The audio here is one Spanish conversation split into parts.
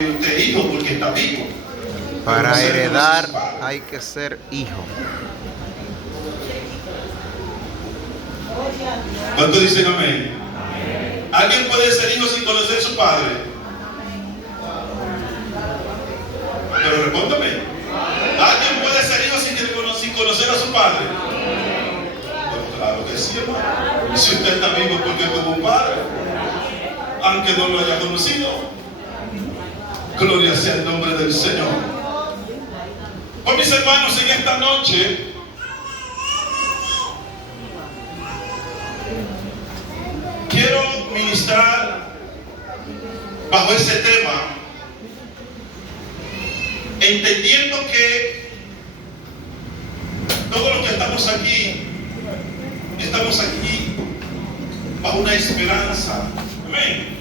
Usted es hijo porque está vivo. Para heredar hay que ser hijo. ¿Cuántos dicen amén? ¿Alguien puede ser hijo sin conocer a su padre? Pero respóndame. ¿Alguien puede ser hijo sin conocer a su padre? Pues claro que sí, hermano. Si usted está vivo es porque tuvo un padre, aunque no lo haya conocido. Gloria sea el nombre del Señor. Pues mis hermanos, en esta noche quiero ministrar bajo ese tema, entendiendo que todos los que estamos aquí bajo una esperanza. Amén.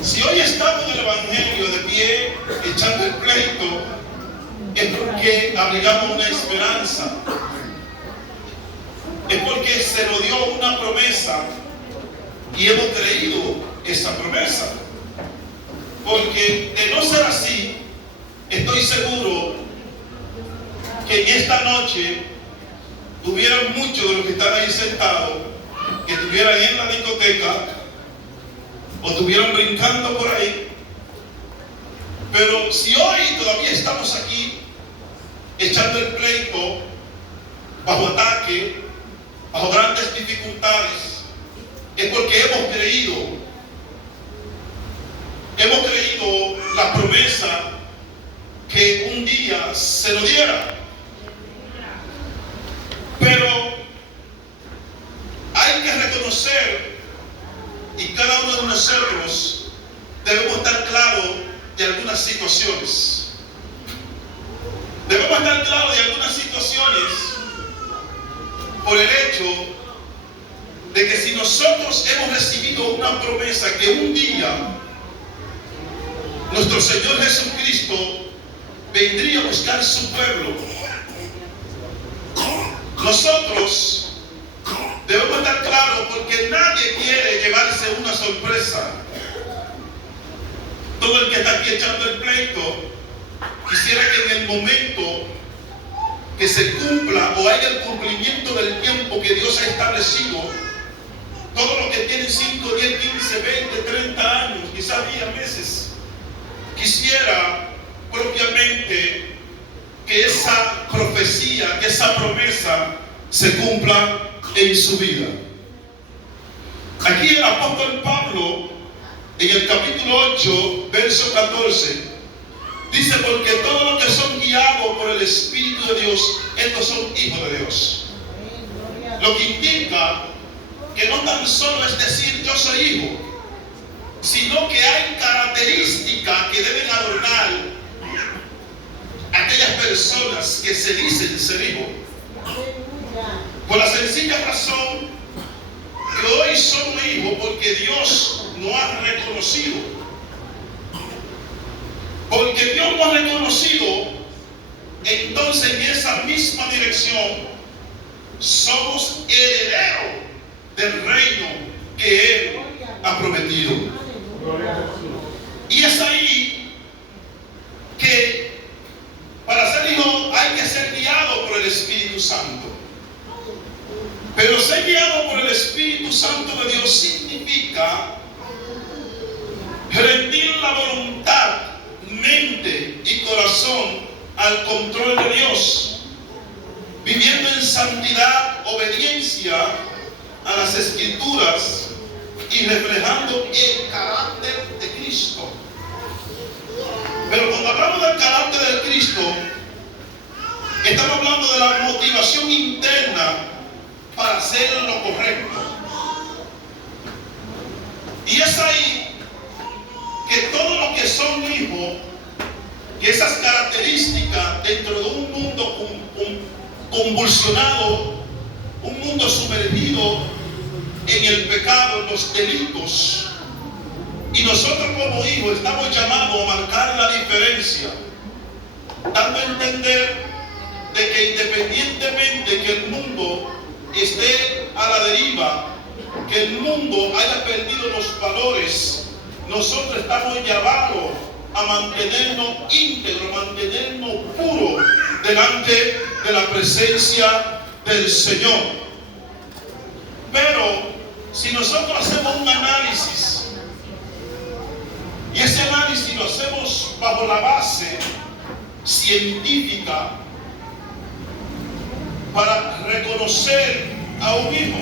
Si hoy estamos en el Evangelio de pie, echando el pleito, es porque abrigamos una esperanza. Es porque se nos dio una promesa y hemos creído esa promesa. Porque de no ser así, estoy seguro que en esta noche hubieran muchos de los que están ahí sentados que estuvieran en la discoteca o estuvieran brincando por ahí. Pero si hoy todavía estamos aquí echando el pleito, bajo ataque, bajo grandes dificultades, es porque hemos creído la promesa que un día se nos diera. Pero hay que reconocer, y cada uno de nosotros debemos estar claros de algunas situaciones. Debemos estar claros de algunas situaciones por el hecho de que si nosotros hemos recibido una promesa que un día nuestro Señor Jesucristo vendría a buscar su pueblo, nosotros debemos estar claros, porque nadie quiere llevarse una sorpresa. Todo el que está aquí echando el pleito quisiera que en el momento que se cumpla o haya el cumplimiento del tiempo que Dios ha establecido, todos los que tienen 5, 10, 15, 20, 30 años, quizás días, meses, quisiera propiamente que esa profecía, que esa promesa se cumpla en su vida. Aquí el apóstol Pablo, en el capítulo 8, verso 14, dice: porque todos los que son guiados por el Espíritu de Dios, estos son hijos de Dios. Lo que indica que no tan solo es decir yo soy hijo, sino que hay características que deben adornar a aquellas personas que se dicen ser hijos. Por la sencilla razón que hoy somos hijos porque Dios nos ha reconocido. Porque Dios nos ha reconocido, entonces en esa misma dirección somos herederos del reino que Él ha prometido. Y es ahí que para ser hijo hay que ser guiado por el Espíritu Santo. Pero ser guiado por el Espíritu Santo de Dios significa rendir la voluntad, mente y corazón al control de Dios, viviendo en santidad, obediencia a las Escrituras y reflejando el carácter de Cristo. Pero cuando hablamos del carácter de Cristo, estamos hablando de la motivación interna para hacer lo correcto. Y es ahí que todos los que son hijos, que esas características dentro de un mundo convulsionado, un mundo sumergido en el pecado, en los delitos, y nosotros como hijos estamos llamados a marcar la diferencia, dando a entender de que independientemente que el mundo esté a la deriva, que el mundo haya perdido los valores nosotros estamos llamados a mantenernos íntegros, mantenernos puros delante de la presencia del Señor. Pero si nosotros hacemos un análisis, y ese análisis lo hacemos bajo la base científica para reconocer a un hijo.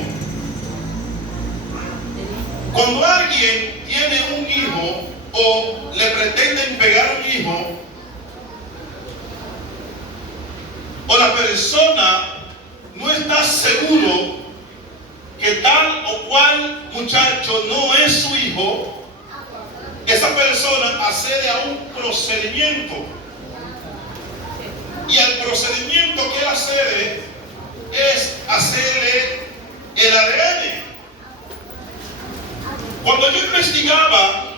Cuando alguien tiene un hijo o le pretenden pegar un hijo, o la persona no está seguro que tal o cual muchacho no es su hijo, esa persona accede a un procedimiento. Y el procedimiento que él accede es hacerle el ADN. Cuando yo investigaba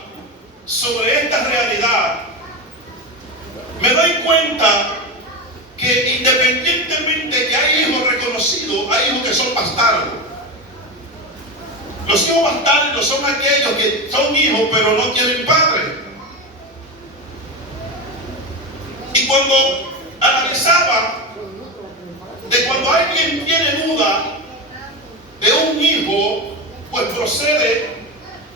sobre esta realidad, me doy cuenta que independientemente que hay hijos reconocidos, hay hijos que son bastardos. Los hijos bastardos son aquellos que son hijos pero no tienen padre. Y cuando analizaba de cuando alguien tiene duda de un hijo, pues procede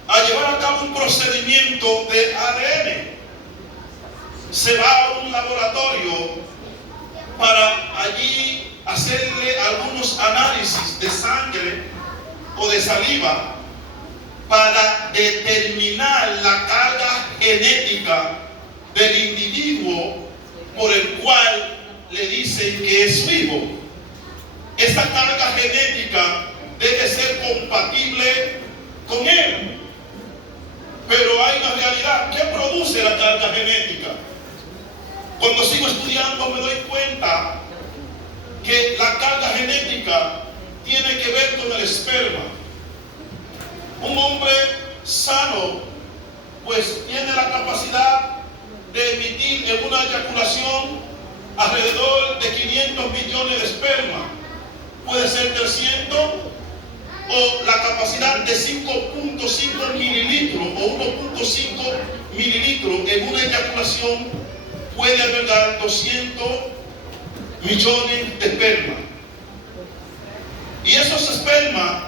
a llevar a cabo un procedimiento de ADN. Se va a un laboratorio para allí hacerle algunos análisis de sangre o de saliva para determinar la carga genética del individuo por el cual le dicen que es su hijo. Esta carga genética debe ser compatible con él. Pero hay una realidad. ¿Qué produce la carga genética? Cuando sigo estudiando me doy cuenta que la carga genética tiene que ver con el esperma. Un hombre sano pues tiene la capacidad de emitir en una eyaculación alrededor de 500 millones de esperma. Puede ser 300 o la capacidad de 5.5 mililitros o 1.5 mililitros en una eyaculación puede albergar 200 millones de esperma. Y esos espermas,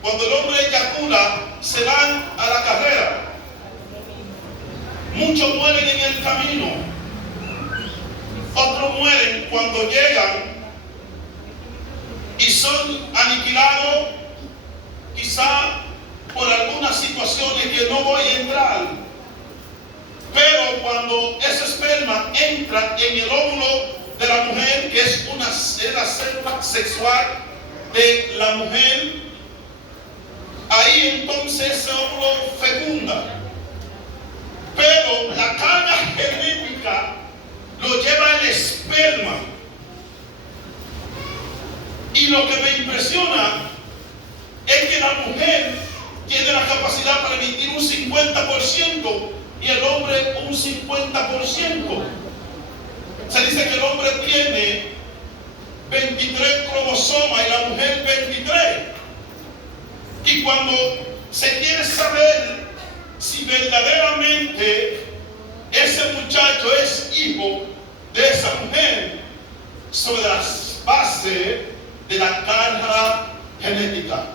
cuando el hombre eyacula, se van a la carrera. Muchos mueren en el camino. Otros mueren cuando llegan y son aniquilados, quizá por algunas situaciones que no voy a entrar. Pero cuando ese esperma entra en el óvulo de la mujer, que es la célula sexual de la mujer, ahí entonces ese óvulo fecunda. Pero la carga genética lo lleva el esperma. Y lo que me impresiona es que la mujer tiene la capacidad para emitir un 50% y el hombre un 50%. Se dice que el hombre tiene 23 cromosomas y la mujer 23. Y cuando se quiere saber si verdaderamente ese muchacho es hijo de esa mujer, sobre las bases de la carga genética.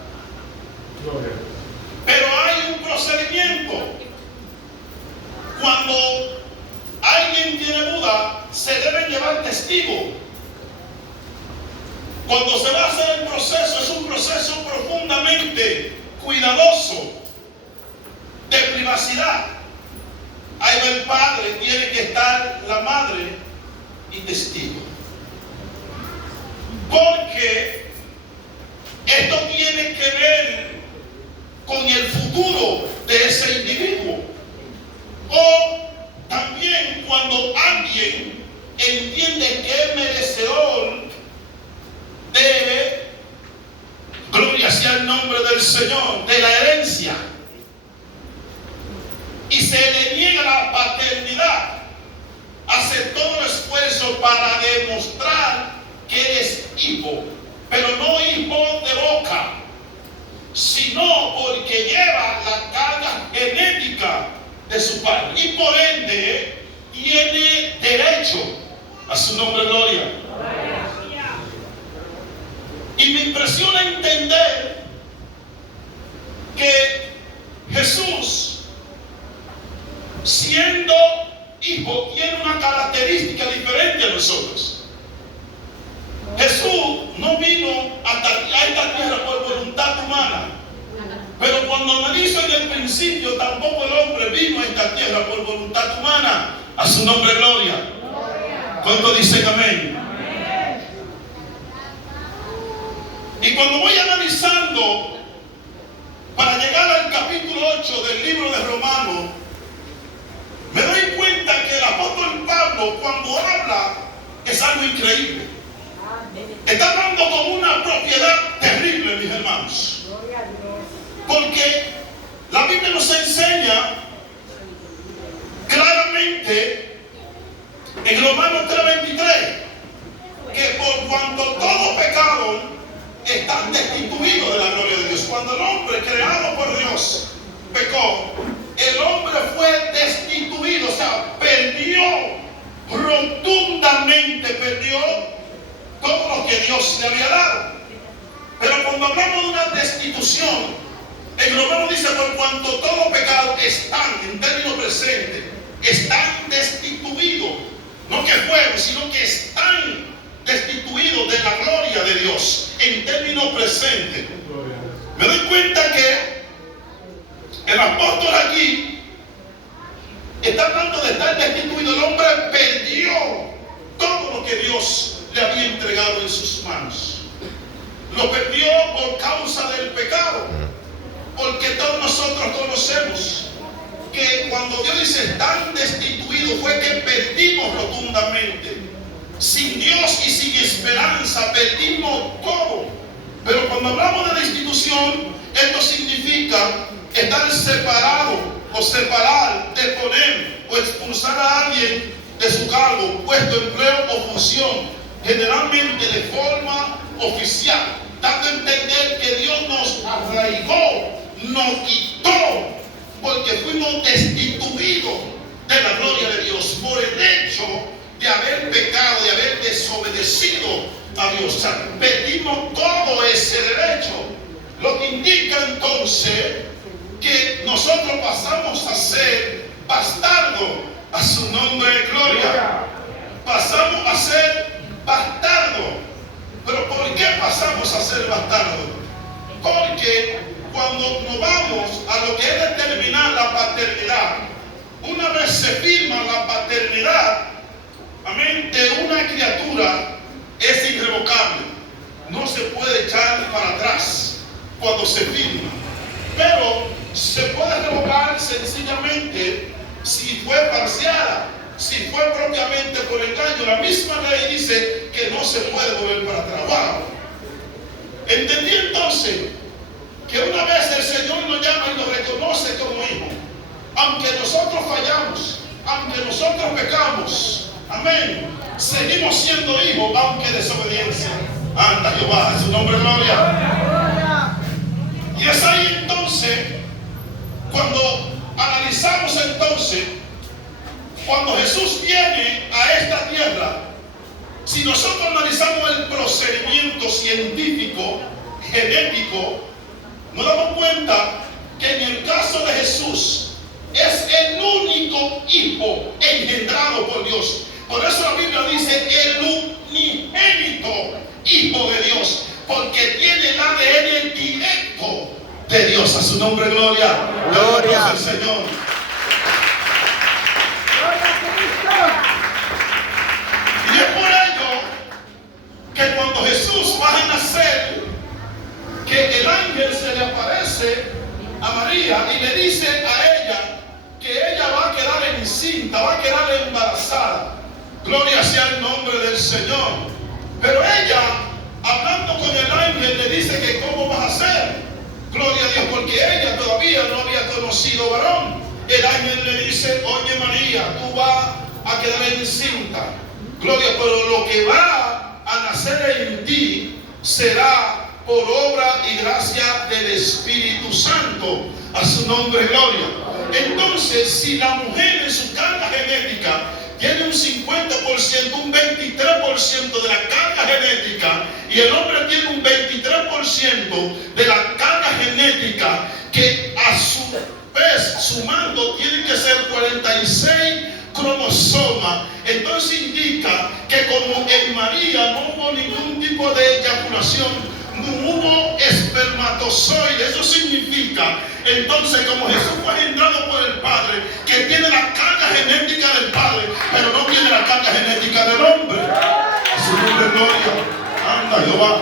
Pero hay un procedimiento. Cuando alguien tiene duda, se deben llevar testigos. Cuando se va a hacer el proceso, es un proceso profundamente cuidadoso, de privacidad. Ahí va el padre, tiene que estar la madre y testigo. Porque esto tiene que ver con el futuro de ese individuo. O también cuando alguien entiende que es merecedor, debe, gloria sea el nombre del Señor, de la herencia. Y se le niega la paternidad, hace todo el esfuerzo para demostrar que es hijo, pero no hijo de boca, sino porque lleva la carga genética su padre. Y por ende tiene derecho a su nombre, gloria. Y me impresiona entender que Jesús, siendo hijo, tiene una característica diferente a nosotros. Jesús no vino a esta tierra por voluntad humana, pero cuando analizo en el principio, tampoco el hombre vino a esta tierra por voluntad humana. A su nombre, gloria. ¿Cuántos dicen amén? Y cuando voy analizando, para llegar al capítulo 8 del libro de Romanos, me doy cuenta que el apóstol Pablo, cuando habla, es algo increíble. Está hablando con una propiedad terrible, mis hermanos. Porque la Biblia nos enseña claramente en Romanos 3:23 que por cuanto todo pecado están destituidos de la gloria de Dios. Cuando el hombre creado por Dios pecó, el hombre fue destituido, o sea, rotundamente perdió todo lo que Dios le había dado. Pero cuando hablamos de una destitución, el Romano dice por cuanto todo pecado están, en términos presentes, están destituidos, no que fueron, sino que están destituidos de la gloria de Dios, en términos presentes. Me doy cuenta que el apóstol aquí está hablando de estar destituido. El hombre perdió todo lo que Dios le había entregado en sus manos. Lo perdió por causa del pecado. Porque todos nosotros conocemos que cuando Dios dice están destituidos, fue que perdimos rotundamente. Sin Dios y sin esperanza perdimos todo. Pero cuando hablamos de destitución, esto significa estar separado o separar, deponer o expulsar a alguien de su cargo, puesto, empleo o función, generalmente de forma oficial, dando a entender que Dios nos arraigó, nos quitó, porque fuimos destituidos de la gloria de Dios por el hecho de haber pecado, de haber desobedecido a Dios. O sea, perdimos todo ese derecho, lo que indica entonces que nosotros pasamos a ser bastardos. A su nombre de gloria. Pasamos a ser bastardos. ¿Pero por qué pasamos a ser bastardos? Porque cuando nos vamos a lo que es determinar la paternidad, una vez se firma la paternidad, amén, de una criatura, es irrevocable. No se puede echar para atrás cuando se firma. Pero se puede revocar sencillamente si fue parcial, si fue propiamente por engaño. La misma ley dice que no se puede volver para atrás. Wow. Entendí entonces que una vez el Señor nos llama y nos reconoce como hijos, aunque nosotros fallamos, aunque nosotros pecamos, amén, seguimos siendo hijos, aunque desobediencia. Anda Jehová, en su nombre gloria. Y es ahí entonces cuando analizamos entonces, cuando Jesús viene a esta tierra, si nosotros analizamos el procedimiento científico, genético, nos damos cuenta que en el caso de Jesús es el único hijo engendrado por Dios. Por eso la Biblia dice el unigénito hijo de Dios, porque tiene el ADN directo de Dios. A su nombre, gloria. Gloria al Señor. Y es por ello que cuando Jesús va a nacer, que el ángel se le aparece a María y le dice a ella que ella va a quedar encinta, va a quedar embarazada. Gloria sea el nombre del Señor. Pero ella, hablando con el ángel, le dice que cómo vas a hacer. Gloria a Dios, porque ella todavía no había conocido varón. El ángel le dice, oye María, tú vas a quedar encinta. Gloria, pero lo que va a nacer en ti será por obra y gracia del Espíritu Santo. A su nombre, gloria. Entonces, si la mujer en su carga genética tiene un 50%, un 23% de la carga genética, y el hombre tiene un 23% de la carga genética, que a su vez, sumando, tiene que ser 46 cromosomas. Entonces indica que como en María no hubo ningún tipo de eyaculación, no hubo espermatozoide. Eso significa entonces, como Jesús fue engendrado por el Padre, que tiene la carga genética del Padre, pero no tiene la carga genética del hombre. Su nombre, gloria. Anda, Jehová.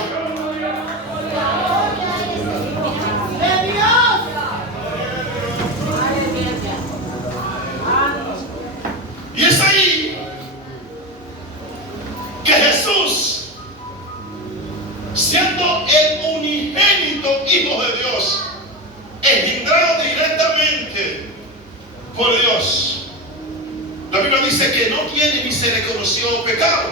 Y es ahí que Jesús, siendo el unigénito Hijo de Dios, engendrado directamente por Dios, la Biblia dice que no tiene ni se le conoció pecado.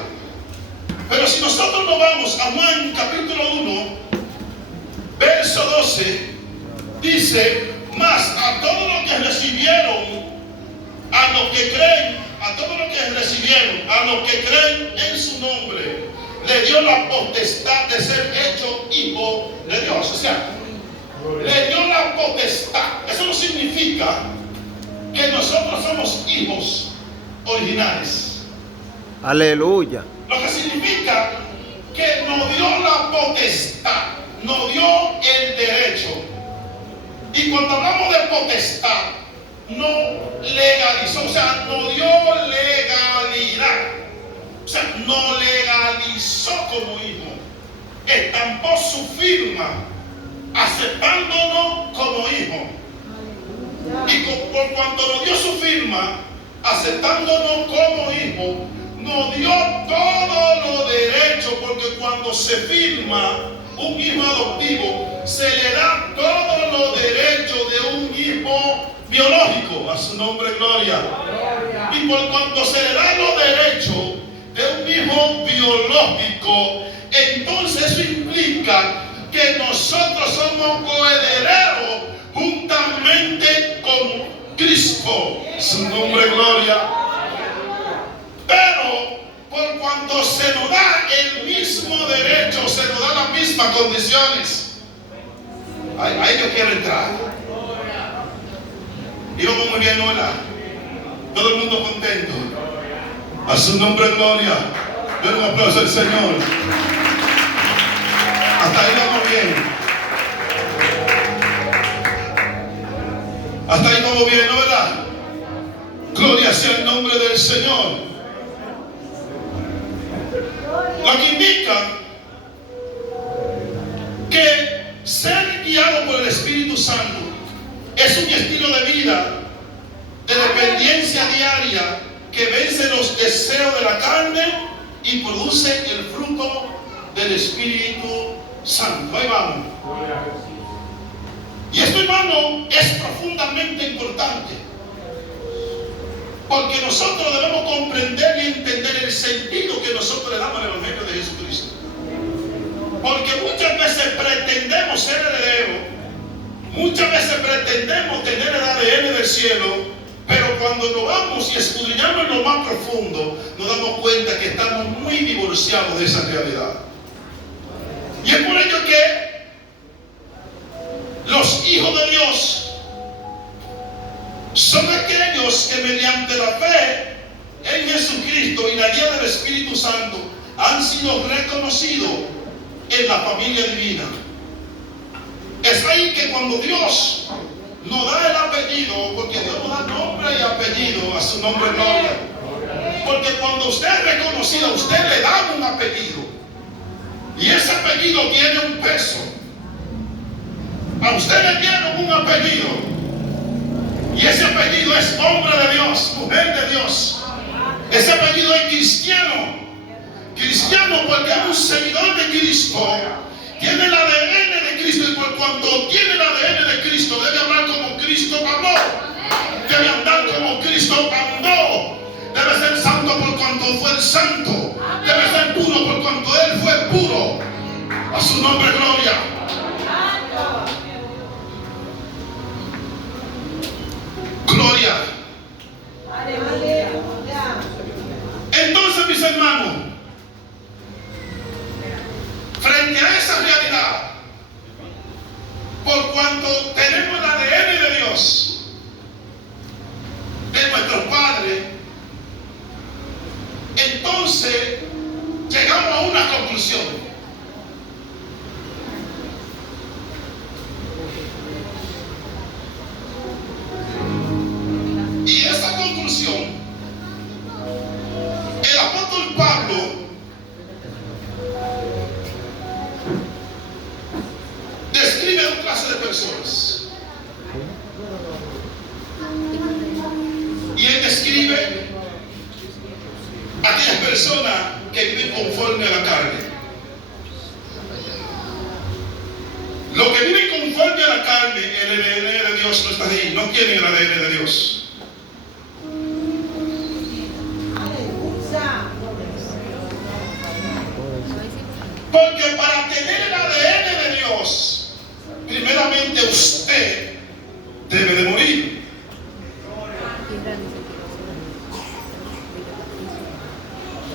Pero si nosotros nos vamos a Juan capítulo 1, verso 12, dice: mas a todos los que recibieron, a los que creen, a todos los que recibieron, a los que creen en su nombre, le dio la potestad de ser hecho hijo de Dios. O sea, le dio la potestad. Eso no significa que nosotros somos hijos originales. Aleluya. Lo que significa que nos dio la potestad, nos dio el derecho. Y cuando hablamos de potestad, no legalizó, o sea, no dio legalidad, o sea, no legalizó como hijo, estampó su firma aceptándonos como hijo. Y por cuanto nos dio su firma aceptándonos como hijo, nos dio todos los derechos, porque cuando se firma un hijo adoptivo, se le da todos los derechos de un hijo biológico. A su nombre, gloria. Y por cuanto se le dan los derechos de un hijo biológico, entonces eso implica que nosotros somos coherederos juntamente con Cristo. Su nombre, gloria. Pero por cuanto se nos da el mismo derecho, se nos da las mismas condiciones, ahí yo quiero entrar. Y vamos muy bien, ¿verdad? Todo el mundo contento. A su nombre, gloria. Den un aplauso al Señor. Hasta ahí vamos bien. Hasta ahí vamos bien, ¿no, verdad? Gloria sea el nombre del Señor. Lo que indica que ser guiado por el Espíritu Santo es un estilo de vida de dependencia diaria que vence los deseos de la carne y produce el fruto del Espíritu Santo. Ahí vamos. Y esto, hermano, es profundamente importante, porque nosotros debemos comprender y entender el sentido que nosotros le damos al Evangelio de Jesucristo. Porque muchas veces pretendemos ser herederos, muchas veces pretendemos tener el ADN del cielo, pero cuando nos vamos y escudriñamos en lo más profundo, nos damos cuenta que estamos muy divorciados de esa realidad. Y es por ello que los hijos de Dios son aquellos que mediante la fe en Jesucristo y la guía del Espíritu Santo han sido reconocidos en la familia divina. Es ahí que cuando Dios nos da el apellido, porque Dios nos da nombre y apellido, a su nombre, gloria. Porque cuando usted es reconocido, usted le da un apellido, y ese apellido tiene un peso. A usted le dieron un apellido, y ese apellido es hombre de Dios, mujer de Dios. Ese apellido es cristiano. Cristiano porque es un seguidor de Cristo. Tiene el ADN de Cristo, y por cuanto tiene el ADN de Cristo, debe hablar como Cristo habló. Debe andar como Cristo andó. Debe ser santo por cuanto fue el santo. Debe ser puro por cuanto Él fue puro. A su nombre, gloria. personas. Y él describe a aquellas personas que viven conforme a la carne. Los que viven conforme a la carne, el ADN de Dios no está ahí, no tienen el ADN de Dios. Porque para tener el ADN de Dios, primeramente usted debe de morir.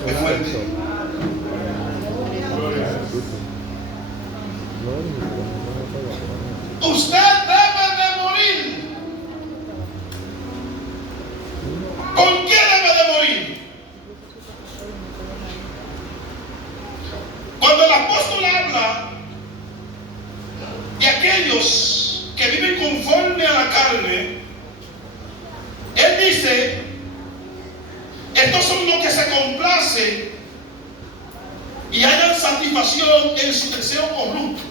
Es fuerte. Usted debe de morir. ¿Por qué debe de morir? Cuando el apóstol habla de aquellos que viven conforme a la carne, él dice, estos son los que se complacen y hayan satisfacción en su deseo corrupto,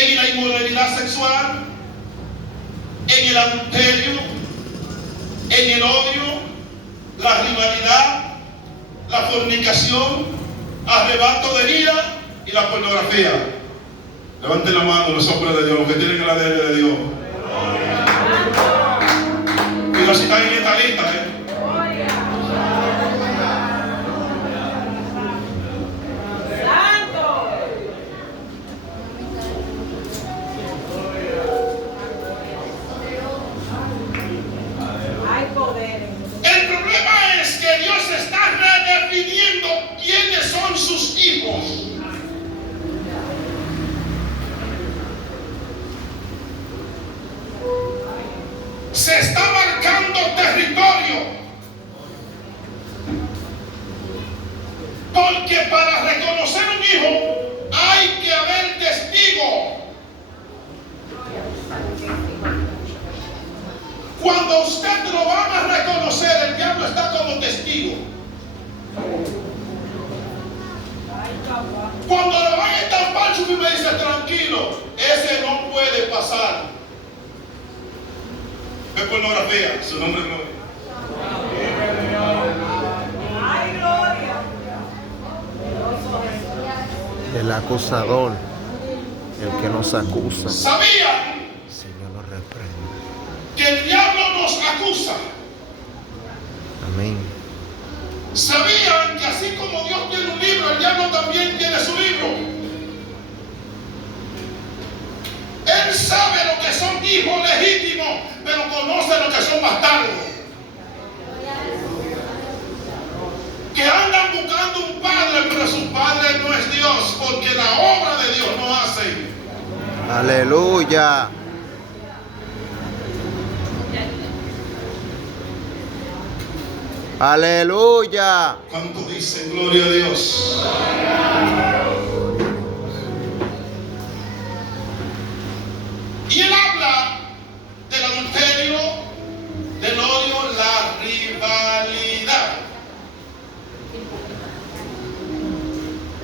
en la inmoralidad sexual, en el adulterio, en el odio, la rivalidad, la fornicación, arrebato de ira y la pornografía. Levanten la mano los hombres de Dios, los que tienen el ADN de Dios. Y los que están en esta lista, El problema es que Dios está redefiniendo quiénes son sus hijos. Se está marcando territorio. Porque para reconocer un hijo hay que haber testigo. Cuando usted lo van a reconocer, el diablo está como testigo. Cuando lo van a estampar, su me dice, tranquilo, ese no puede pasar. Es pornografía, su nombre es gloria. El acusador, el que nos acusa. ¿Sabían Señor nos reprende. que el diablo nos acusa? Amén. ¿Sabían que así como Dios tiene un libro, el diablo también tiene su libro? Él sabe lo que son hijos legítimos, pero conoce lo que son bastardos. Que andan buscando un padre, pero su padre no es Dios, porque la obra de Dios no hace. Aleluya. Aleluya. ¿Cuánto dicen gloria a Dios? Y él habla del adulterio, del odio, la rivalidad.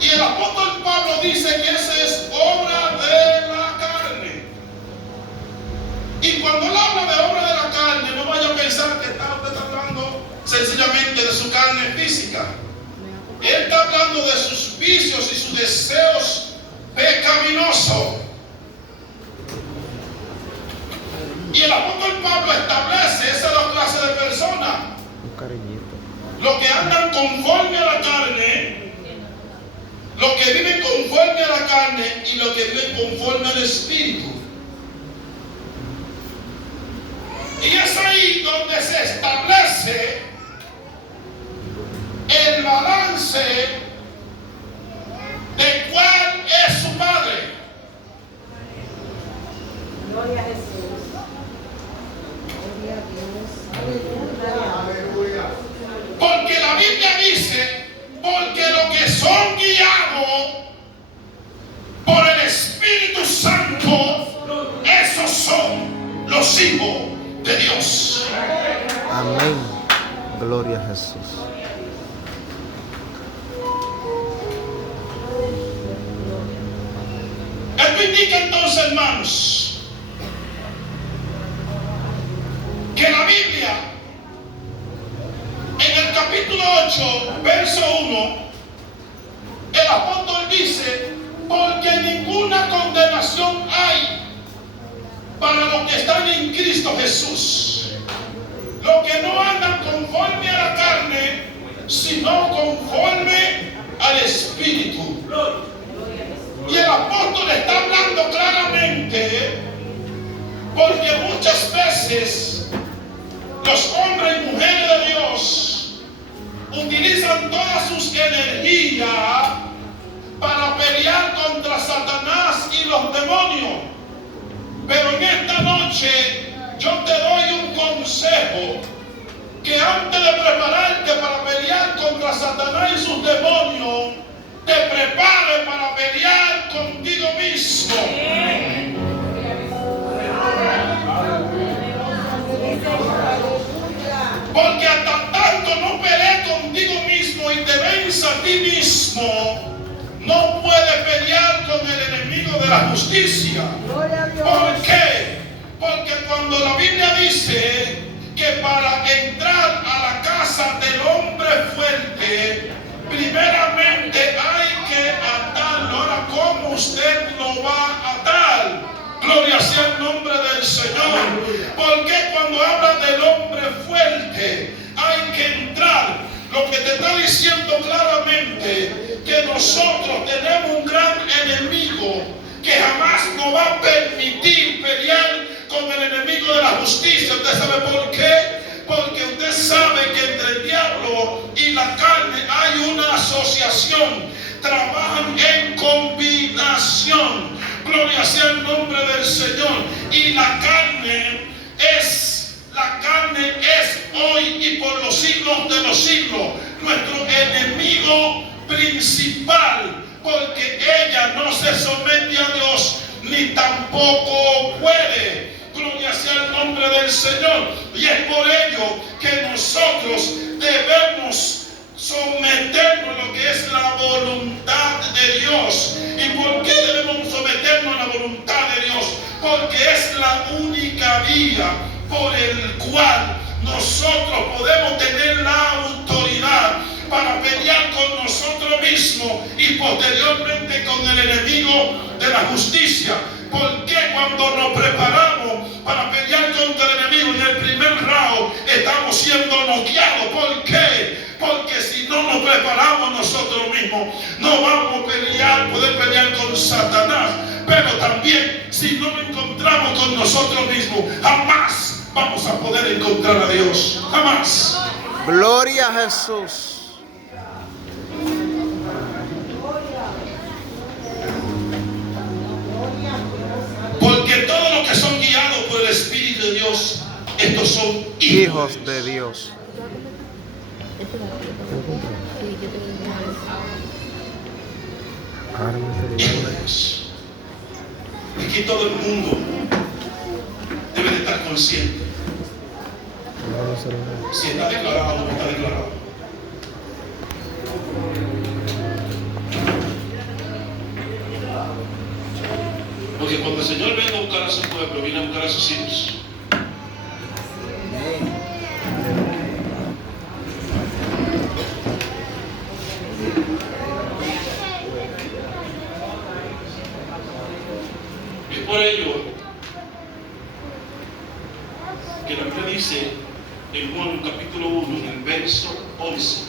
Y el apóstol Pablo dice que esa es obra de la carne. Y cuando él habla de obra de la carne, no vaya a pensar que usted está hablando sencillamente de su carne física. Él está hablando de sus vicios y sus deseos pecaminosos. Y el apóstol Pablo establece esas dos clases de personas. Un cariñito. Los que andan conforme a la carne, los que viven conforme a la carne y los que viven conforme al Espíritu. Y es ahí donde se establece el balance de cuál es su padre. Gloria a Jesús. Gloria a Dios. Aleluya. Porque la Biblia dice, porque los que son guiados por el Espíritu Santo, esos son los hijos de Dios. Amén. Gloria a Jesús. El Esto indica entonces, hermanos, que la Biblia, en el capítulo 8, verso 1, el apóstol dice: porque ninguna condenación hay para los que están en Cristo Jesús, los que no andan conforme a la carne, sino conforme al Espíritu. Y el apóstol está hablando claramente, porque muchas veces los hombres y mujeres de Dios utilizan todas sus energías para pelear contra Satanás y los demonios. Pero en esta noche yo te doy un consejo: que antes de prepararte para pelear contra Satanás y sus demonios, te prepares para pelear contigo mismo. Porque hasta tanto no pelees contigo mismo y te venza a ti mismo, no puedes pelear con el enemigo de la justicia. ¿Por qué? Porque cuando la Biblia dice que para entrar a la casa del hombre fuerte, primeramente hay que atarlo. Ahora, ¿cómo usted lo va a atar? Gloria sea el nombre del Señor. Porque cuando habla del hombre fuerte, hay que entrar. Lo que te está diciendo claramente, que nosotros tenemos un gran enemigo que jamás nos va a permitir pelear con el enemigo de la justicia. ¿Usted sabe por qué? Porque usted sabe que entre el diablo y la carne hay una asociación. Trabajan en combinación. Gloria sea el nombre del Señor. Y la carne es hoy y por los siglos de los siglos nuestro enemigo principal, porque ella no se somete a Dios ni tampoco puede. Gloria sea el nombre del Señor. Y es por ello que nosotros debemos someternos a lo que es la voluntad de Dios. ¿Y por qué debemos someternos a la voluntad de Dios? Porque es la única vía por el cual nosotros podemos tener la autoridad para pelear con nosotros mismos y posteriormente con el enemigo de la justicia. Porque cuando nos preparamos para pelear contra el enemigo en el primer round, estamos siendo noqueados? ¿Por qué? Porque si no nos preparamos nosotros mismos, no vamos a poder pelear con Satanás. Pero también, si no nos encontramos con nosotros mismos, jamás vamos a poder encontrar a Dios. Jamás. Gloria a Jesús. Porque todos los que son guiados por el Espíritu de Dios, estos son hijos De Dios. Hijos de Dios. Aquí todo el mundo debe de estar consciente si está declarado o no está declarado. Porque cuando el Señor venga a buscar a su pueblo, viene a buscar a sus hijos. Es por ello que la Biblia dice en Juan capítulo 1, en el verso 11,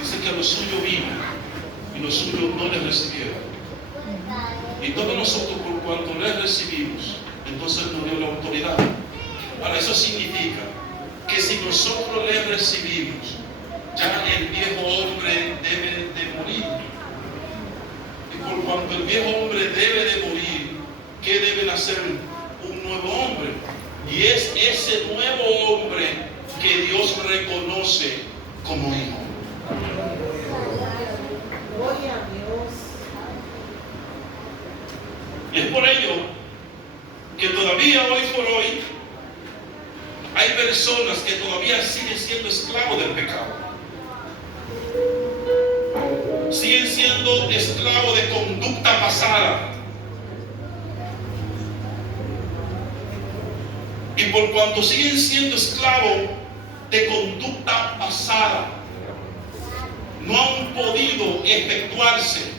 dice que a los suyos vino y los suyos no les recibieron. Y todos nosotros, por cuanto les recibimos, entonces nos dio la autoridad. Ahora, eso significa que si nosotros les recibimos, ya el viejo hombre debe de morir. Y por cuanto el viejo hombre debe de morir, ¿qué debe hacer un nuevo hombre? Y es ese nuevo hombre que Dios reconoce como hijo. Gloria a Dios. Y es por ello que todavía hoy por hoy hay personas que todavía siguen siendo esclavos del pecado. Siguen siendo esclavos de conducta pasada. Y por cuanto siguen siendo esclavos de conducta pasada, no han podido efectuarse,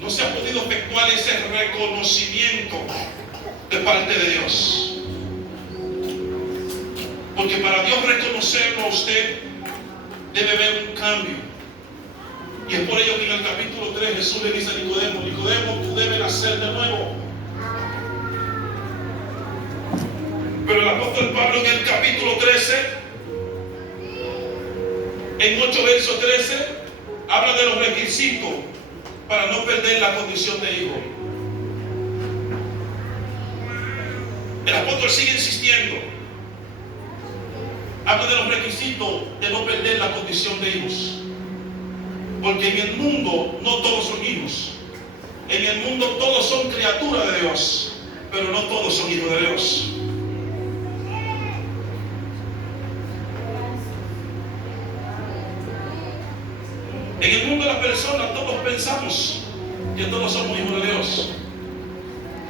no se ha podido efectuar ese reconocimiento de parte de Dios. Porque para Dios reconocerlo a usted, debe haber un cambio. Y es por ello que en el capítulo 3 Jesús le dice a Nicodemo: Nicodemo, tú debes nacer de nuevo. Pero el apóstol Pablo en el capítulo 13, en 8 versos 13, habla de los requisitos para no perder la condición de hijo. El apóstol sigue insistiendo. Habla de los requisitos de no perder la condición de hijos. Porque en el mundo no todos son hijos. En el mundo todos son criaturas de Dios, pero no todos son hijos de Dios. En el mundo de las personas todos pensamos que todos somos hijos de Dios.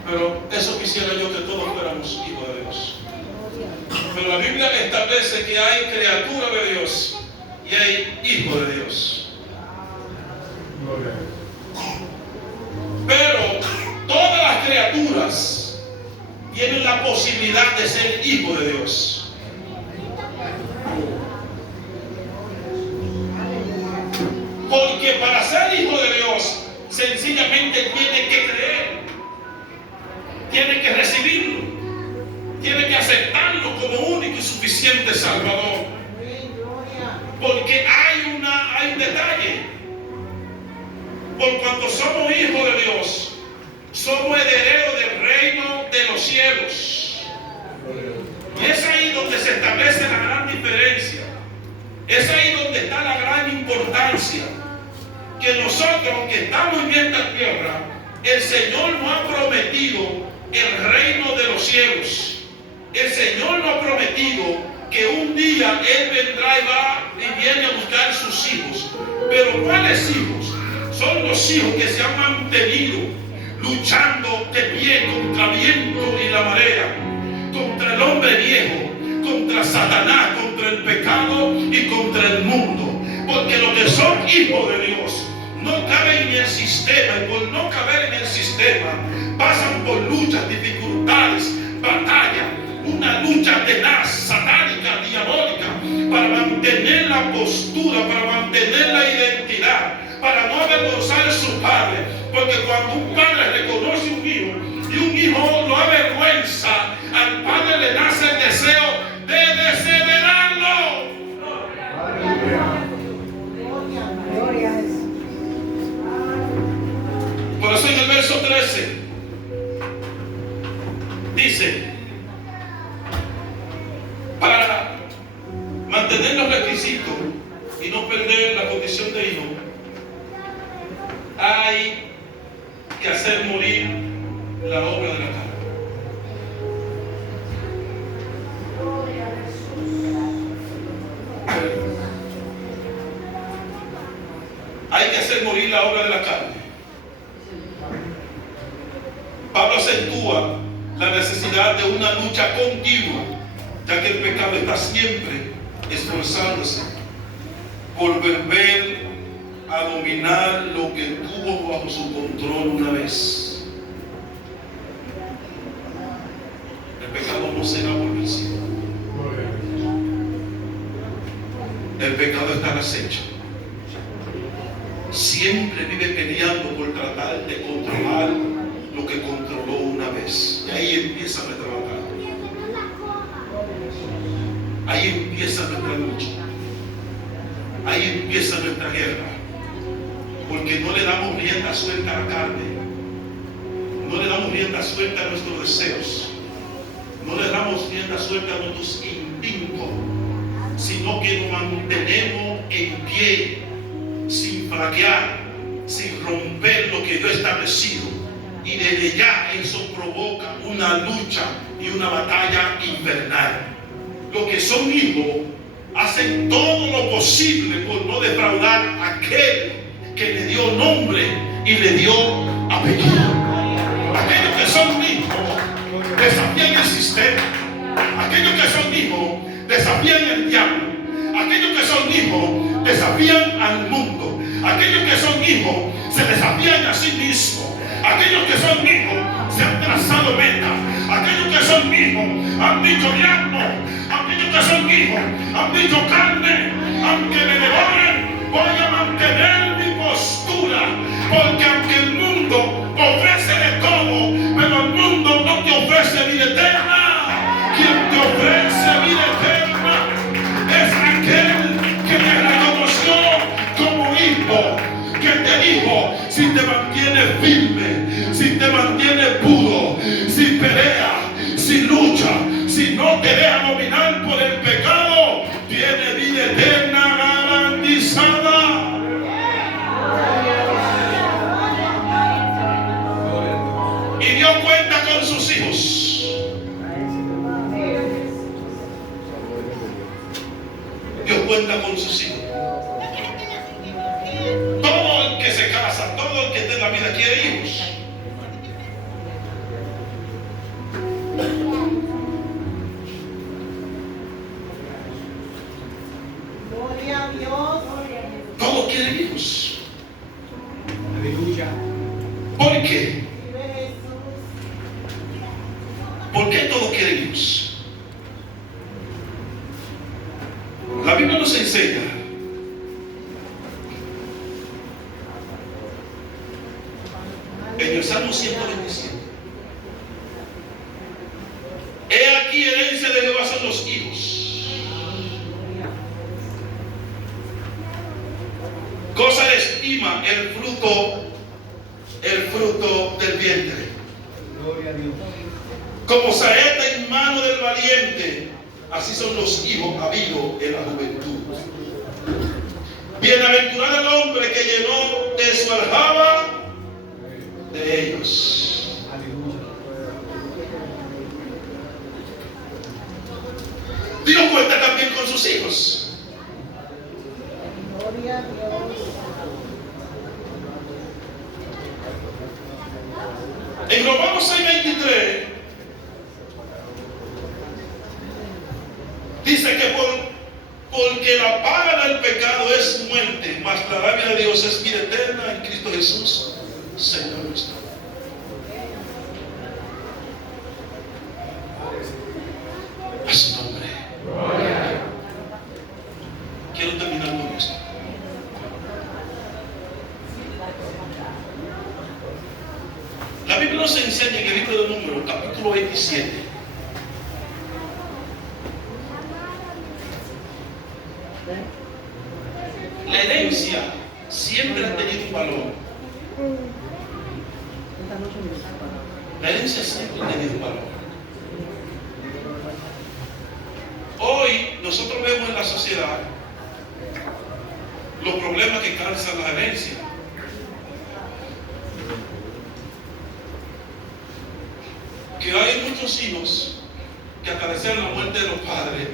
Pero eso quisiera yo, que todos fuéramos hijos de Dios. Pero la Biblia establece que hay criaturas de Dios y hay hijos de Dios. Pero todas las criaturas tienen la posibilidad de ser hijos de Dios. Porque para ser hijo de Dios, sencillamente tiene que creer, tiene que recibirlo, tiene que aceptarlo como único y suficiente Salvador. Porque hay un detalle. Por cuanto somos hijos de Dios, somos herederos del reino de los cielos. Y es ahí donde se establece la gran diferencia. Es ahí donde está la gran importancia. Que nosotros, aunque estamos en esta tierra, el Señor nos ha prometido el reino de los cielos. El Señor nos ha prometido que un día Él vendrá y viene a buscar sus hijos. Pero ¿cuáles hijos? Son los hijos que se han mantenido luchando de pie contra el viento y la marea, contra el hombre viejo, contra Satanás, contra el pecado y contra el mundo. Porque los que son hijos de Dios no caben en el sistema, y por no caber en el sistema pasan por luchas, dificultades, batallas, una lucha tenaz, satánica, diabólica, para mantener la postura, para mantener la identidad, para no avergonzar a su padre. Porque cuando un padre reconoce un hijo y un hijo lo avergüenza, al padre le nace el deseo de desheredarlo. Por eso en el verso 13 dice: para mantener los requisitos y no perder la condición de hijo, hay que hacer morir la obra de la carne. Hay que hacer morir la obra de la carne. Pablo acentúa la necesidad de una lucha continua, ya que el pecado está siempre esforzándose por volver a dominar lo que tuvo bajo su control una vez. El pecado no será por vencido. El pecado está al acecho. Siempre vive peleando por tratar de controlar lo que controló una vez. Y ahí empieza nuestra batalla. Ahí empieza nuestra lucha. Ahí empieza nuestra guerra. Porque no le damos rienda suelta a la carne. No le damos rienda suelta a nuestros deseos. No le damos rienda suelta a nuestros instintos. Sino que nos mantenemos en pie, sin flaquear, sin romper lo que Dios ha establecido. Y desde ya eso provoca una lucha y una batalla infernal. Los que son hijos hacen todo lo posible por no defraudar a aquel que le dio nombre y le dio apellido. Aquellos que son hijos desafían el sistema. Aquellos que son hijos desafían al diablo. Aquellos que son hijos desafían al mundo. Aquellos que son hijos se desafían a sí mismos. Aquellos que son hijos se han trazado metas. Aquellos que son hijos han dicho diablo. Aquellos que son hijos han dicho carne. Aunque me devoren, voy a mantener mi postura. Porque aunque el mundo ofrece de todo, pero el mundo no te ofrece vida eterna. Quien te ofrece vida eterna es aquel que te reconoció como hijo, que te dijo: si te mantienes firme, si te mantienes puro, si peleas, si lucha, si no te deja dominar por el pecado, tiene vida eterna garantizada. Y Dios cuenta con sus hijos. Dios cuenta con sus hijos. Todo el que se casa, todo el que esté en la vida quiere hijos. Gloria a Dios. Todos quieren hijos. Aleluya. ¿Por qué? Vive Jesús. ¿Por qué todos quieren hijos? La Biblia nos enseña en el Salmo 127. He aquí herencia de Jehová son los hijos. Cosa de estima el fruto del vientre. Gloria a Dios. Como saeta en mano del valiente, así son los hijos habidos en la juventud. Bienaventurado el hombre que llenó de su aljaba de ellos. Aleluya. Dios cuenta también con sus hijos. Gloria a Dios. En Romanos 6:23 dice que porque la paga del pecado es muerte, mas la dádiva de Dios es vida eterna en Cristo Jesús, Señor nuestro. A su nombre. Quiero terminar con esto. La Biblia nos enseña en el libro de Números, capítulo 27. La herencia siempre ha tenido un valor. La herencia siempre ha tenido un valor. Hoy nosotros vemos en la sociedad los problemas que causan la herencia. Que hay muchos hijos que agradecen la muerte de los padres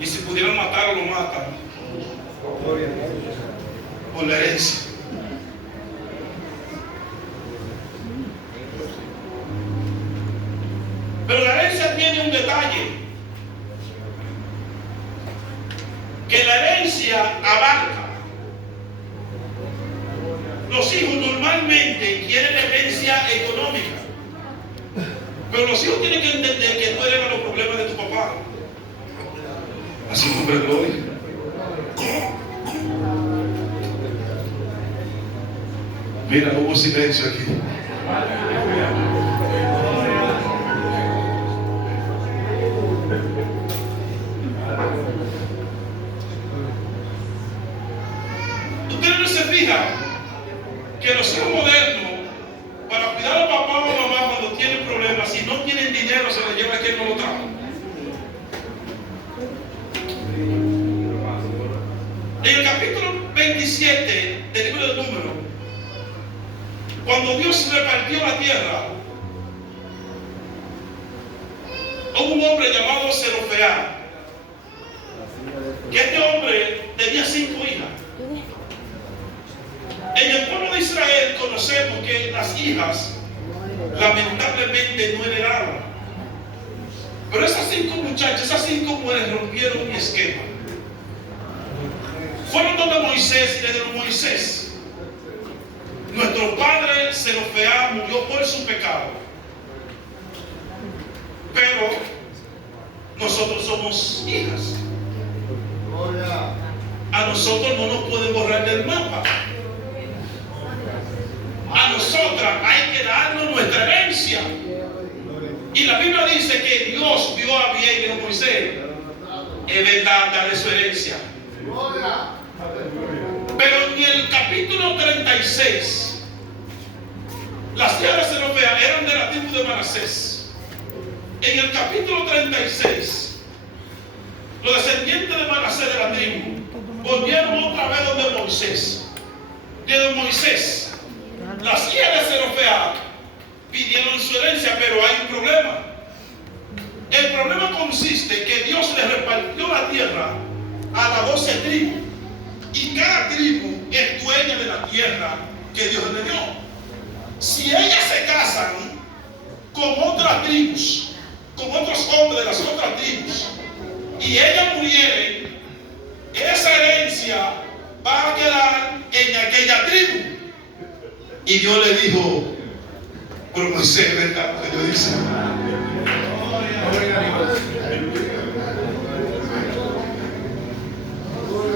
y si pudieran matarlo, lo matan Gloria a Dios. por la herencia. Pero la herencia tiene un detalle, que la herencia abarca. Los hijos normalmente quieren la herencia económica, pero los hijos tienen que entender que no heredan los problemas de tu papá. A su nombre, gloria. Mira, hubo silencio aquí. Ustedes no se fijan que los hijos modernos, para cuidar a papá o mamá cuando tienen problemas, si no tienen dinero, se les lleva a quien no lo trajo. En el capítulo 27 del libro de Números, cuando Dios repartió la tierra, hubo un hombre llamado Zelofehad, que este hombre tenía 5 hijas. En el pueblo de Israel conocemos que las hijas lamentablemente no heredaban. Pero esas 5 muchachas, esas 5 mujeres rompieron mi esquema. Fueron donde Moisés y le dijeron: Moisés, nuestro padre Zelofehad murió por su pecado, pero nosotros somos hijas. A nosotros no nos pueden borrar del mapa. A nosotras hay que darnos nuestra herencia. Y la Biblia dice que Dios vio a bien y dijo: Moisés, es verdad, dale su herencia. Pero en el capítulo 36, las tierras de Zelofehad eran de la tribu de Manasés. En el capítulo 36, los descendientes de Manasés de la tribu volvieron otra vez donde Moisés. De Moisés, las hijas de Zelofehad pidieron su herencia, pero hay un problema. El problema consiste que Dios le repartió la tierra a las 12 tribus, y cada tribu es dueña de la tierra que Dios le dio. Si ellas se casan con otras tribus, con otros hombres de las otras tribus, y ellas murieren, esa herencia va a quedar en aquella tribu. Y Dios le dijo: pero Moisés, ¿verdad lo que yo dice?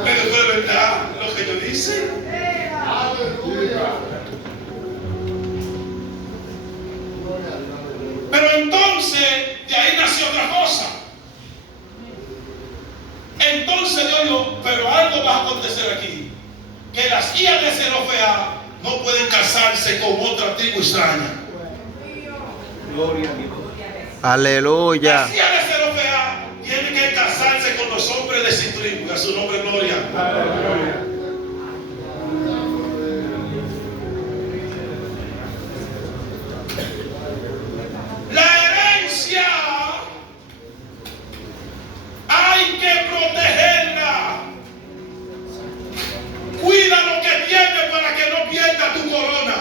Pero fue verdad lo que yo dice. Pero entonces de ahí nació otra cosa. Entonces Dios dijo: pero algo va a acontecer aquí, que las hijas de Zelofehad no pueden casarse con otra tribu extraña. Gloria a Dios. Aleluya. Las hijas de Zelofehad tienen que casarse con los hombres de su tribu. A su nombre, gloria. La herencia hay que protegerla. Cuida lo que tienes para que no pierda tu corona.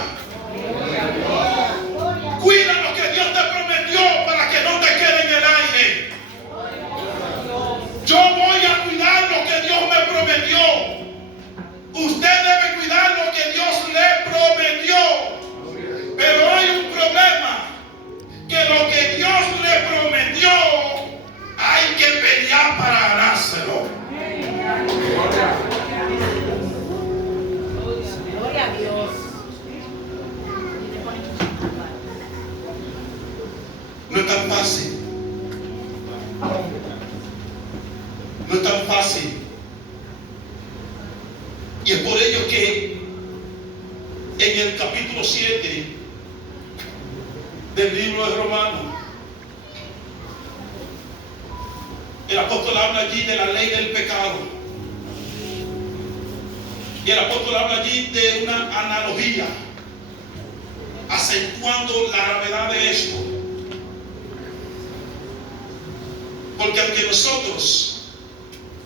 Cuida lo que Dios te prometió para que no te quede en el aire. Yo voy a cuidar lo que Dios me prometió. Usted debe cuidar lo que Dios le prometió. Pero hay un problema, que lo que Dios le prometió hay que pelear para ganárselo. Gloria a Dios. No es tan fácil. No es tan fácil. Y es por ello que en el capítulo 7 del libro de Romanos, el apóstol habla allí de la ley del pecado. Y el apóstol habla allí de una analogía, acentuando la gravedad de esto. Porque aunque nosotros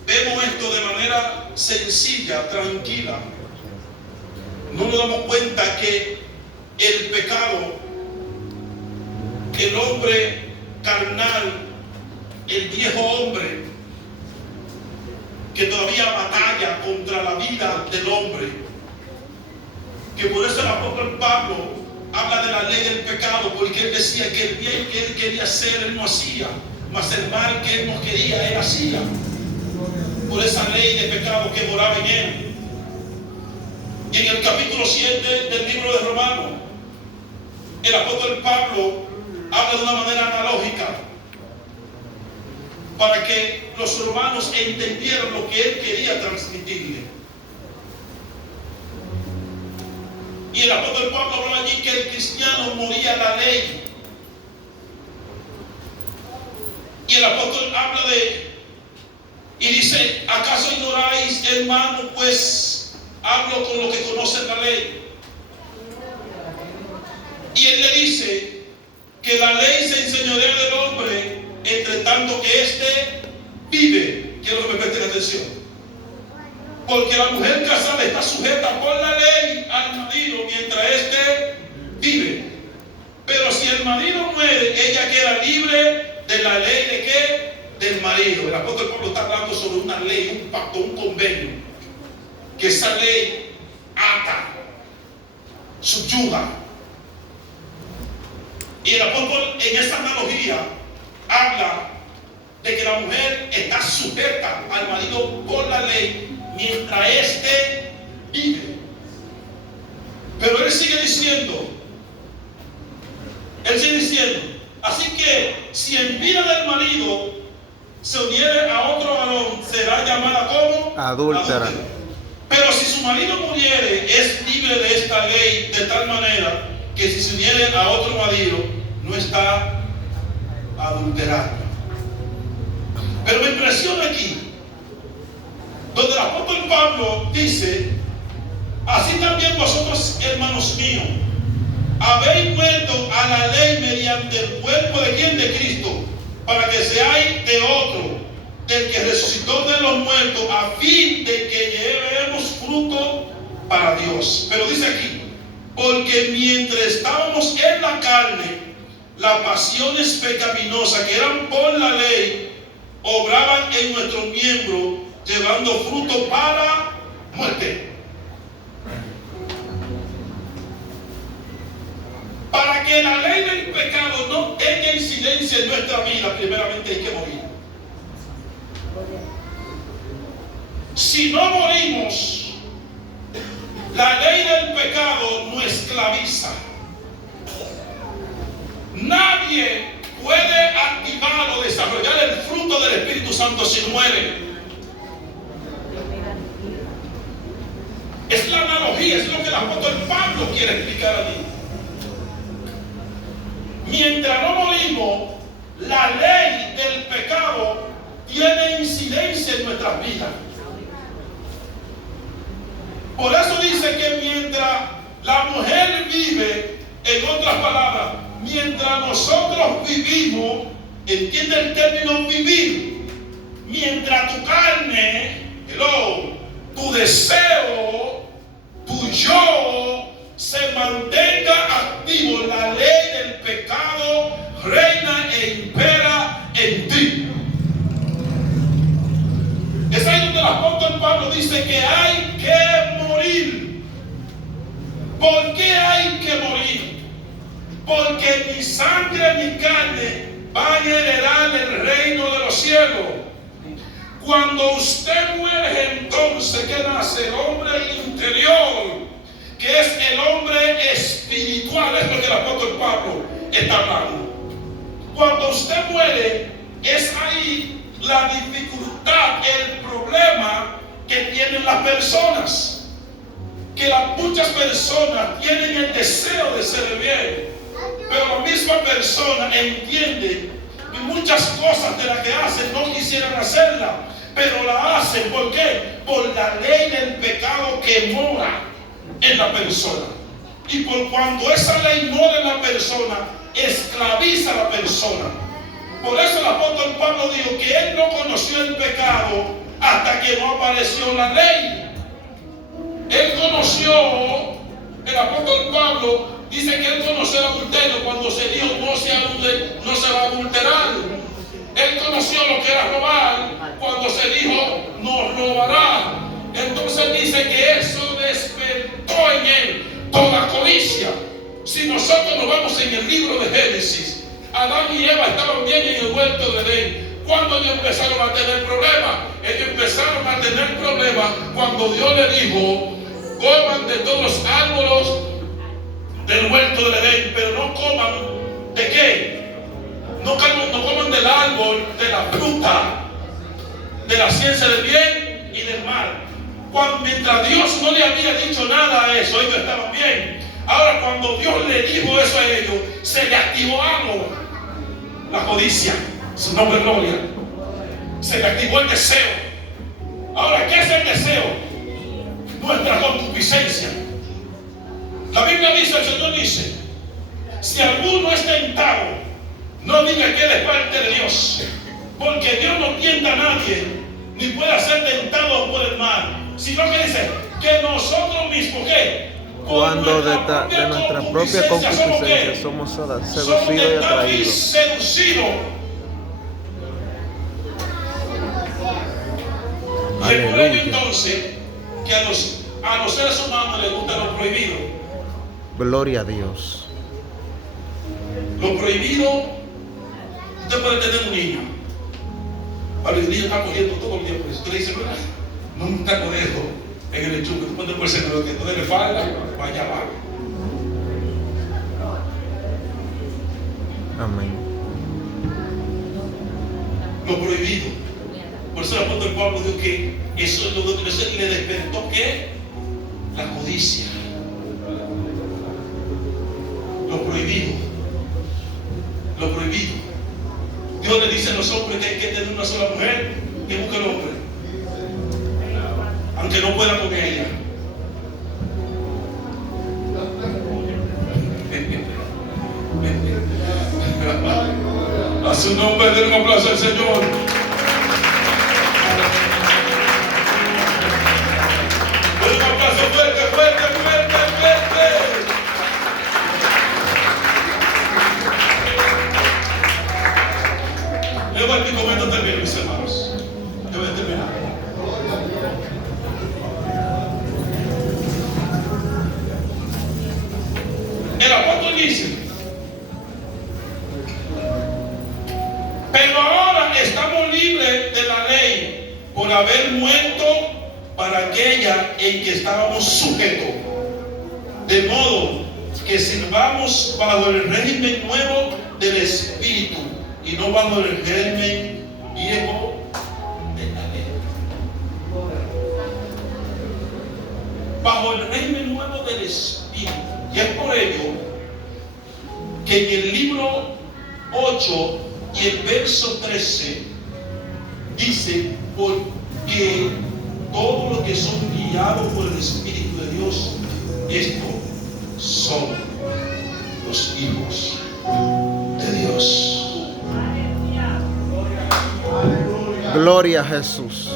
vemos esto de manera sencilla, tranquila, no nos damos cuenta que el pecado, el hombre carnal, el viejo hombre que todavía batalla contra la vida del hombre, que por eso el apóstol Pablo habla de la ley del pecado, porque él decía que el bien que él quería hacer, él no hacía, mas el mal que él no quería, él hacía. Por esa ley de pecado que moraba en él. Y en el capítulo 7 del libro de Romanos, el apóstol Pablo habla de una manera analógica para que los romanos entendieran lo que él quería transmitirle. Y el apóstol Pablo hablaba allí que el cristiano moría a la ley. Y el apóstol habla y dice: ¿acaso ignoráis, hermano, pues hablo con los que conocen la ley? Y él le dice que la ley se enseñorea del hombre entre tanto que éste vive. Quiero que me presten atención. Porque la mujer casada está sujeta por la ley al marido mientras éste vive. Pero si el marido muere, ella queda libre de la ley de qué? Del marido. El apóstol Pablo está hablando sobre una ley, un pacto, un convenio. Que esa ley ata, subyuga. Y el apóstol en esa analogía habla de que la mujer está sujeta al marido por la ley mientras éste vive. Pero él sigue diciendo, así que si en vida del marido se uniere a otro varón, será llamada como Adúltera. Pero si su marido muriere, es libre de esta ley de tal manera que si se uniere a otro marido, no está adulterando. Pero me impresiona aquí, donde el apóstol Pablo dice, así también vosotros, hermanos míos, habéis muerto a la ley mediante el cuerpo de quién? De Cristo, para que seáis de otro, del que resucitó de los muertos, a fin de que llevemos fruto para Dios. Pero dice aquí, porque mientras estábamos en la carne, las pasiones pecaminosas que eran por la ley, obraban en nuestros miembros, llevando fruto para muerte. Para que la ley del pecado no tenga incidencia en nuestra vida, primeramente hay que morir. Si no morimos, la ley del pecado nos esclaviza. Nadie puede activar o desarrollar el fruto del Espíritu Santo si muere. Es la analogía, es lo que el apóstol Pablo quiere explicar aquí. Mientras no morimos, la ley del pecado tiene incidencia en nuestras vidas. Por eso dice que mientras la mujer vive, en otras palabras, mientras nosotros vivimos, entiende el término vivir, mientras tu carne, tu deseo, tu yo se mantenga activo, la ley del pecado reina e impera en ti. Es ahí donde el apóstol Pablo dice que hay que morir. ¿Por qué hay que morir? Porque ni sangre ni carne van a heredar el reino de los cielos. Cuando usted muere, entonces, ¿qué nace? El hombre interior, que es el hombre espiritual. Es lo que el apóstol Pablo está hablando. Cuando usted muere, es ahí la dificultad, el problema que tienen las personas. Que muchas personas tienen el deseo de ser bien, pero la misma persona entiende que muchas cosas de las que hacen no quisieran hacerlas, pero la hacen. ¿Por qué? Por la ley del pecado que mora en la persona. Y por cuando esa ley mora en la persona, esclaviza a la persona. Por eso el apóstol Pablo dijo que él no conoció el pecado hasta que no apareció la ley. Él conoció, el apóstol Pablo dice que él conoció el adulterio cuando se dijo no se va a adulterar. Él conoció lo que era robar cuando se dijo no robará. Entonces dice que eso despertó en él toda codicia. Si nosotros nos vamos en el libro de Génesis, Adán y Eva estaban bien en el huerto de Edén. Cuando ellos empezaron a tener problemas, ellos empezaron a tener problemas cuando Dios le dijo: coman de todos los árboles del huerto del Edén, pero no coman ¿de qué? No coman del árbol, de la fruta, de la ciencia del bien y del mal. Mientras Dios no le había dicho nada a eso, ellos estaban bien. Ahora, cuando Dios le dijo eso a ellos, se le activó algo: la codicia, su nombre es gloria. Se le activó el deseo. Ahora, ¿qué es el deseo? Nuestra concupiscencia. La Biblia dice, el Señor dice: si alguno es tentado, no diga que él es parte de Dios, porque Dios no tienta a nadie, ni puede ser tentado por el mal, sino que dice que nosotros mismos, ¿qué? Cuando de nuestra propia concupiscencia somos seducidos y atraídos. Seducidos Y es por ello Aleluya. entonces que a los seres humanos les gusta lo prohibido. Gloria a Dios. Lo prohibido, usted puede tener un niño. Ahora el niño está corriendo todo el día por eso. Usted le dice, mira, no un taco de esto en el enchufe. Tú puedes ponerse que tú le falda, vaya abajo. Amén. Lo prohibido. Por eso el apóstol Pablo dijo que eso le despertó ¿qué? La codicia. Lo prohibido. Lo prohibido. Dios le dice a los hombres que hay que tener una sola mujer, que busque el hombre, aunque no pueda con ella. A su nombre, den un aplauso al Señor. Den un aplauso fuerte, fuerte, fuerte, fuerte. Luego aquí con esto termino, mis hermanos. Yo voy a terminar. El apóstol dice: pero ahora estamos libres de la ley por haber muerto para aquella en que estábamos sujetos. De modo que sirvamos bajo el régimen nuevo del Espíritu y no bajo el régimen viejo de la ley. Bajo el régimen nuevo del Espíritu. Y es por ello que en el libro 8 y el verso 13 dice: porque todos los que son guiados por el Espíritu de Dios, estos son los hijos de Dios. Gloria a Jesús.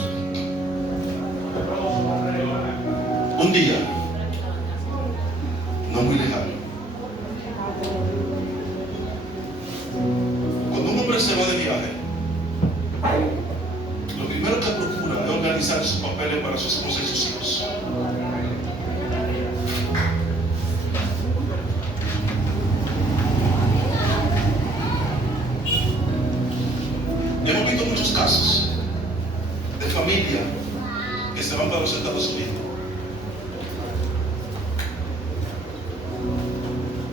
Un día, no muy lejano, cuando un hombre se va de viaje, lo primero que procura es organizar sus papeles para su esposa y sus hijos. Hemos visto muchos casos de familia que se van para los Estados Unidos.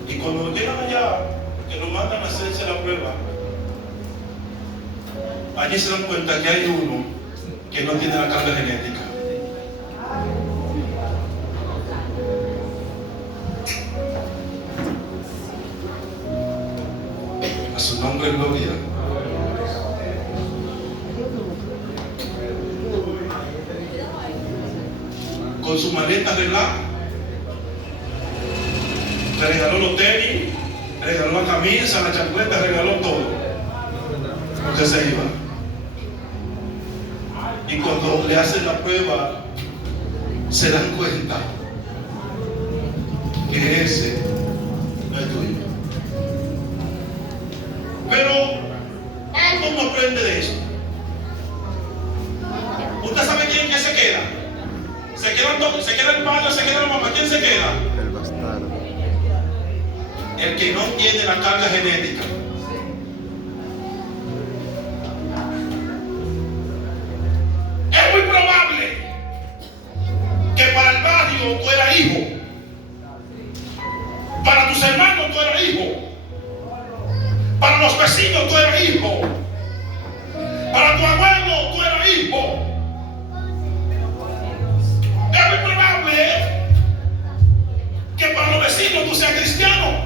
Y cuando llegan allá, que nos mandan a hacerse la prueba, allí se dan cuenta que hay uno que no tiene la carga genética. A su nombre, gloria. Con su maleta arreglada, le regaló los tenis, le regaló la camisa, la chancleta, regaló todo. Porque se iba. Y cuando le hacen la prueba, se dan cuenta que ese no es tuyo. Pero algo no aprende de eso. ¿Usted sabe quién que se queda? Se queda el padre, se queda la mamá. ¿Quién se queda? El bastardo. El que no tiene la carga genética. Es muy probable que para el barrio tú eras hijo, para tus hermanos tú eras hijo, para los vecinos tú eras hijo, para tu abuelo tú eras hijo. Es muy probable que para los vecinos tú seas cristiano,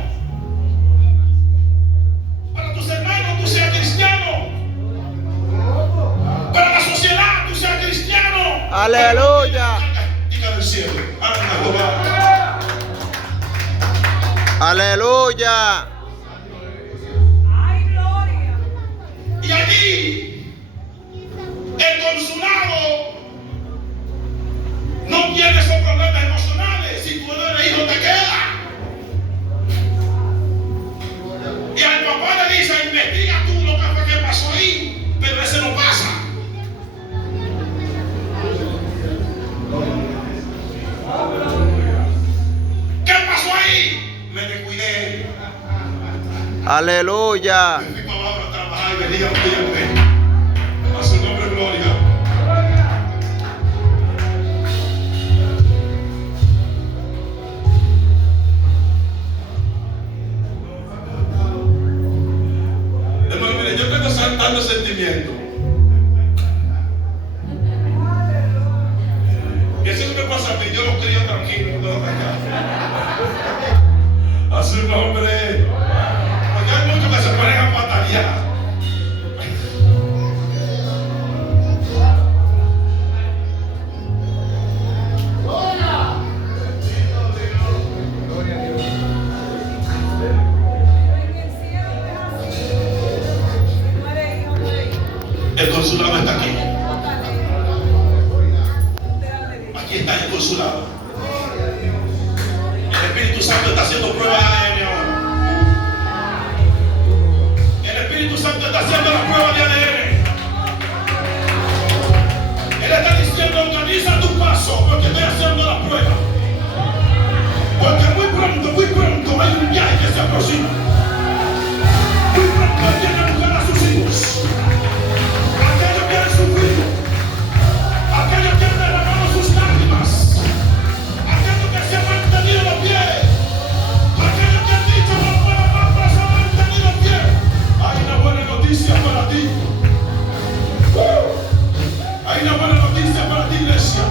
para tus hermanos tú seas cristiano, para la sociedad tú seas cristiano. Aleluya. Diga del cielo, anda Jehová. Aleluya. Y allí el consulado no tiene esos problemas emocionales. Si tú no eres hijo te queda. Y al papá le dice: investiga tú lo que fue que pasó ahí. Pero ese no pasa. Aleluya. Me fui para abajo a trabajar y venía un viernes. A su nombre, gloria. Hermano, mire, yo tengo tanto sentimiento. Y eso no me pasa a mí, yo lo crío tranquilo, no lo callar. A su nombre. Porque hay muchos que se ponen a patalear. El consulado está aquí. Aquí está el consulado. El Espíritu Santo está haciendo prueba de ADN ahora. El Espíritu Santo está haciendo la prueba de ADN. Él está diciendo, organiza tu paso, porque estoy haciendo la prueba. Porque muy pronto hay un viaje que se aproxima. Muy pronto Él viene a buscar a sus hijos. Aquellos que han sufrido, aquellos que han derramado sus lágrimas, aquellos que se han mantenido de pie, aquellos que han dicho no puedo más, pero se han mantenido de pie. Hay una buena noticia para ti. Hay una buena noticia para ti, iglesia.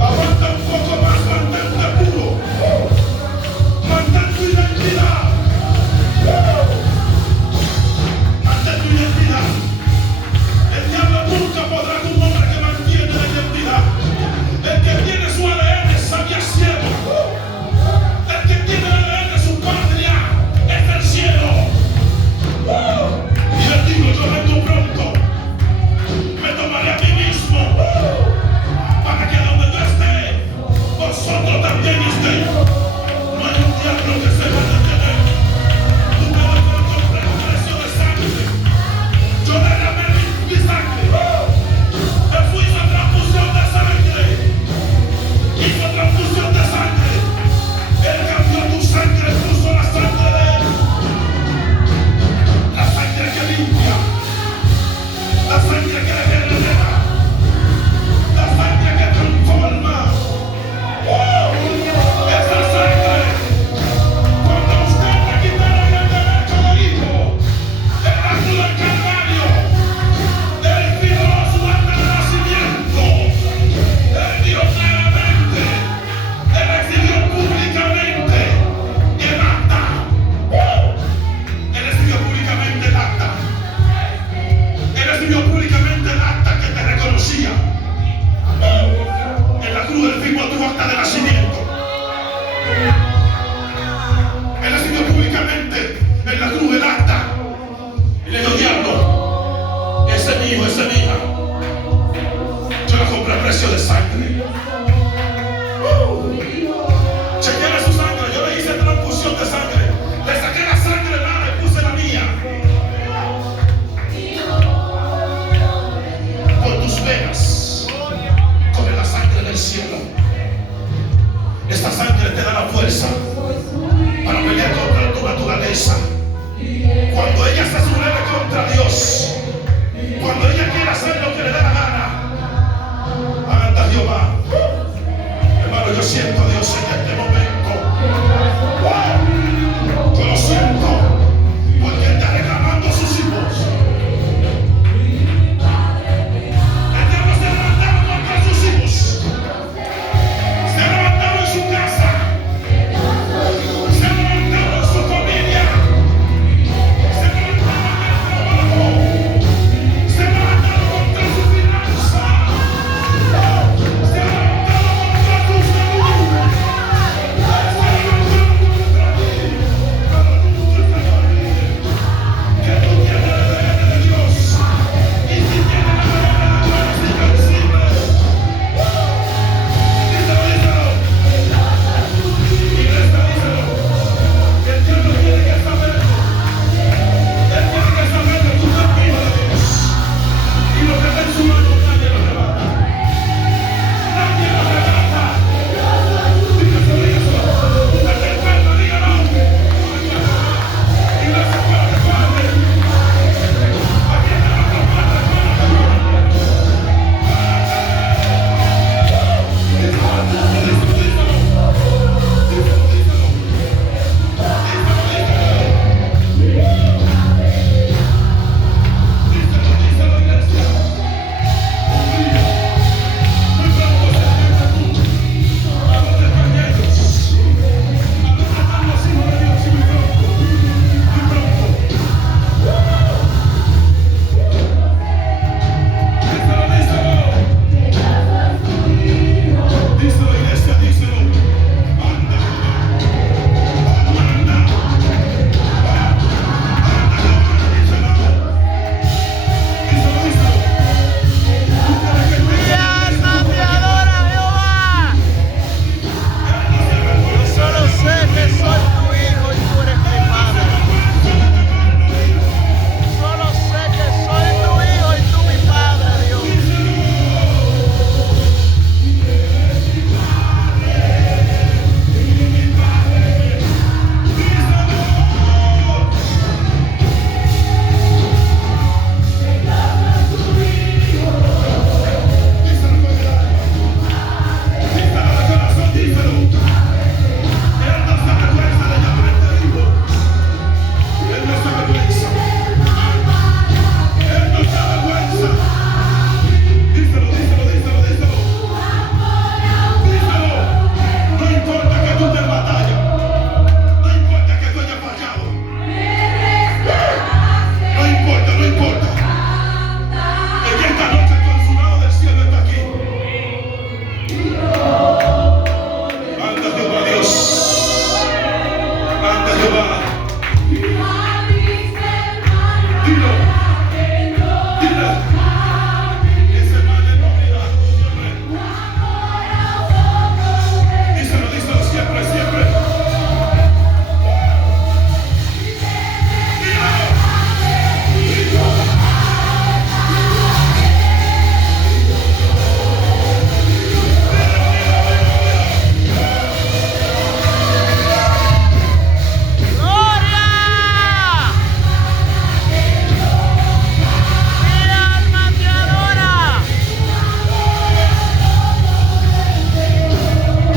Aguanta un poco más, mantente puro, mantén tu identidad. Mantén tu identidad. El diablo nunca podrá con un hombre que mantiene la identidad. El que tiene su ADN sabía cielo. El que tiene el ADN su patria es del cielo. Y él dijo, yo vengo pronto. Me tomaré a mí mismo para que donde yo esté, vosotros también estéis. No hay un diablo que se va a detener. Tú me das por comprar un precio de sangre. Yo derramé mi sangre. Me fui a transfusión de sangre. Hizo transfusión de sangre. Él cambió tu sangre, puso la sangre de él. La sangre que limpia. La sangre que regenera. La sangre que transforma. Esa sangre. Cuando usted le quitaron el derecho del hijo, el acto del Calvario, él tiró su acta de nacimiento. Él dio claramente, él exhibió públicamente el acta. Él exhibió públicamente el acta. Él exhibió públicamente el acta que te reconocía. En la cruz él firmó tu acta de nacimiento. Él exhibió públicamente en la cruz el acta. Y le dijo, diablo, ese es mi hijo, ese es mi hija. Yo la compré a precio de sangre. Chequeé su sangre, yo le hice transfusión de sangre. Le saqué la sangre nada y puse la mía. Por tus venas corre la sangre del cielo. Esta sangre te da la fuerza para pelear contra tu naturaleza. Cuando ella se subleve contra Dios, cuando ella quiere hacer lo que le da la gana, anda Jehová. Hermano, yo siento a Dios en este momento.